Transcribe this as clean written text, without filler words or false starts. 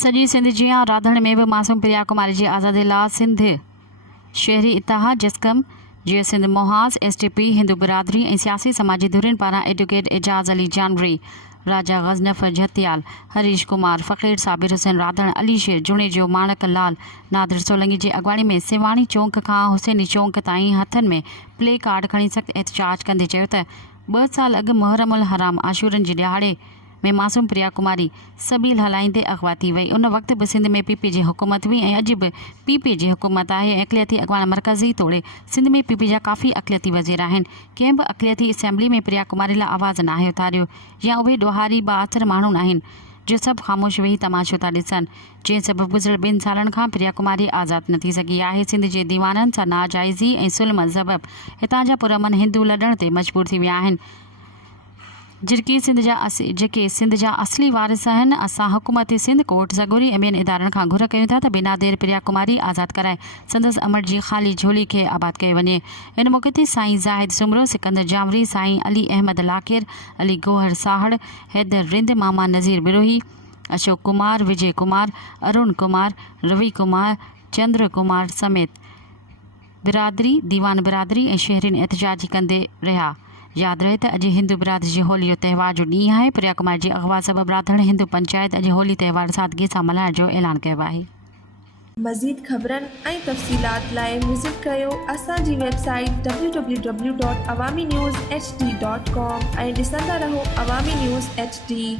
सॼी सिंध जियां राधण में भी मासूम प्रिया कुमारी जी आज़ादी लाइ सिंध शहरी इतिहाद जस्कम जीअं सिंध मोहाज़ STP हिंदू बिरादरी ऐं सियासी समाजी धुरियुनि पारां एडवोकेट एजाज़ अली जानवरी, राजा गज़नफ़ झत्याल, हरीश कुमार, फ़क़ीर साबिर हुसैन राधण, अली शेर जुणेजो, माणक लाल, नादिर सोलंगी जी अॻुवाणी में सिवाणी चौंक खां हुसैनी चौंक ताईं हथनि में प्ले कार्ड खणी सख़्तु एहतजाज कंदे चयो त 2 साल अॻु मुहर्रमुल हराम आशूरनि जी ॾियारे में मासूम प्रिया कुमारी सबील हलाईंदे अगवा थी वई। उन वक़्त बि सिंध में PP जी हुकूमत हुई ऐं अॼु बि PP जी हुकूमत आहे ऐं अक़लियती अॻवान मरकज़ी तोड़े सिंध में PP जा काफ़ी अक़लियती वज़ीर आहिनि। कंहिं बि अक़लियती असेंबली में प्रिया कुमारी लाइ आवाज़ नाहे उथारियो या उहे ॾोहारी बाअसर माण्हू आहिनि जो सभु ख़ामोश वेही तमाशो था ॾिसनि, जंहिं सबबु गुज़िरियल 2 सालनि खां प्रिया कुमारी आज़ादु न थी सघी आहे। सिंध जे दीवाननि सां नाजाइज़ी ऐं ज़ुल्म सबबु हितां जा पुरअमन हिंदू लॾण ते मजबूर थी विया आहिनि, जेके सिंध जा असली वारिस आहिनि। असां हुकूमत सिंध कोर्ट ज़गोरी ऐं ॿियनि इदारनि खां घुर कयूं था त बिना देर प्रिया कुमारी आज़ादु कराए संदसि अमर जी ख़ाली झोली खे आबाद कयो वञे। इन मौक़े ते साईं ज़ाहिद सुमरो, सिकंदर जामरी, साईं अली अहमद लाकिर, अली गोहर साहड़, हैदर रिंद, मामा नज़ीर बिरोही, अशोक कुमार, विजय कुमार, अरुण कुमार, रवि कुमार, चंद्र कुमार समेत बिरादरी, दीवान बिरादरी ऐं शहरीन एहतजाज कंदे रहिया। यादि रहे त अॼु हिंदू बिरादरी जी होली जो त्योहार जो ॾींहुं आहे। प्रिया कुमारी जी अगवा सबबु राधण हिंदू पंचायत अॼु होली त्योहार सादगी सां मल्हाइण जो ऐलान कयो आहे। मज़ीद ख़बरनि ऐं तफ़सीलात लाइ विज़िट कयो असांजी वेबसाइट www.awamiNewsHD.com ऐं ॾिसंदा रहो अवामी न्यूज़ HD।